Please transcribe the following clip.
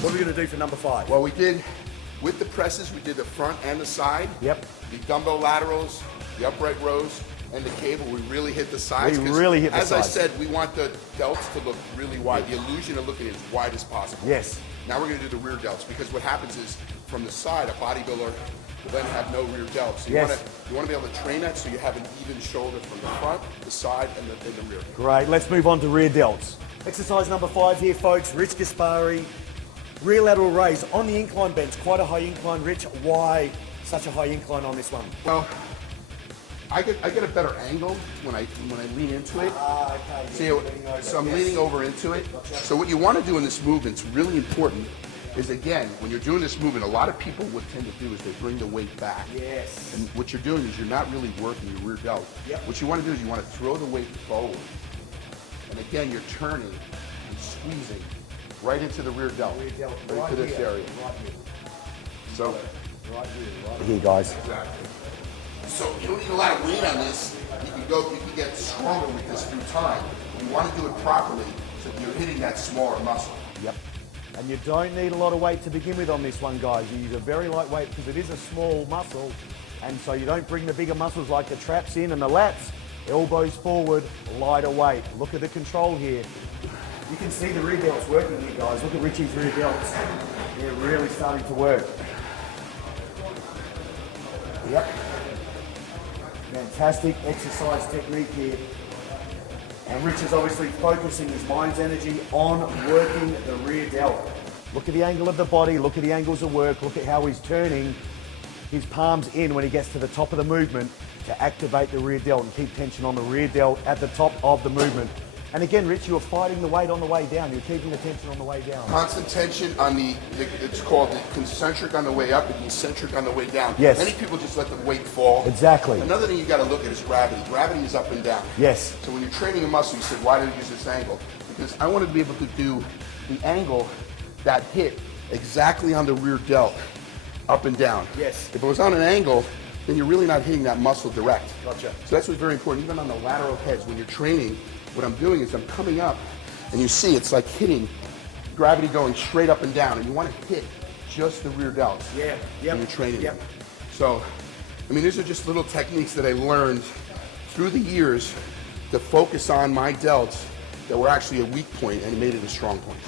What are we going to do for number 5? Well, we did, with the presses, we did the front and the side. Yep. The dumbbell laterals, the upright rows, and the cable. We really hit the sides. We really hit the sides. As I said, we want the delts to look really wide. The illusion of looking as wide as possible. Yes. Now we're going to do the rear delts, because what happens is, from the side, a bodybuilder will then have no rear delts. So you want to be able to train that so you have an even shoulder from the front, the side, and the rear. Great. Let's move on to rear delts. Exercise number 5 here, folks. Rich Gaspari. Rear lateral raise on the incline bench. Quite a high incline, Rich. Why such a high incline on this one? Well, I get a better angle when I lean into it. Okay. So I'm leaning over into it. Gotcha. So what you want to do in this movement, it's really important, is again, when you're doing this movement, a lot of people what tend to do is they bring the weight back. Yes. And what you're doing is you're not really working your rear delt. Yep. What you want to do is you want to throw the weight forward. And again, you're turning and squeezing right into the rear delt. Right into this area. Right here. So, right here, guys. Exactly. So you don't need a lot of weight on this. You can get stronger with this through time. You want to do it properly so that you're hitting that smaller muscle. Yep. And you don't need a lot of weight to begin with on this one, guys. You use a very light weight because it is a small muscle, and so you don't bring the bigger muscles like the traps in and the lats. Elbows forward, lighter weight. Look at the control here. You can see the rear delts working here, guys. Look at Richie's rear delts. They're really starting to work. Yep. Fantastic exercise technique here. And Rich is obviously focusing his mind's energy on working the rear delt. Look at the angle of the body, look at the angles of work, look at how he's turning his palms in when he gets to the top of the movement to activate the rear delt and keep tension on the rear delt at the top of the movement. And again, Rich, you were fighting the weight on the way down. You're keeping the tension on the way down. Constant tension on it's called the concentric on the way up and concentric on the way down. Yes. Many people just let the weight fall. Exactly. Another thing you got to look at is gravity. Gravity is up and down. Yes. So when you're training a muscle, you said, why do you use this angle? Because I wanted to be able to do the angle that hit exactly on the rear delt, up and down. Yes. If it was on an angle, then you're really not hitting that muscle direct. Gotcha. So that's what's very important. Even on the lateral heads, when you're training, what I'm doing is I'm coming up, and you see it's like hitting gravity going straight up and down, and you want to hit just the rear delts when you're training them. So, I mean, these are just little techniques that I learned through the years to focus on my delts that were actually a weak point and made it a strong point.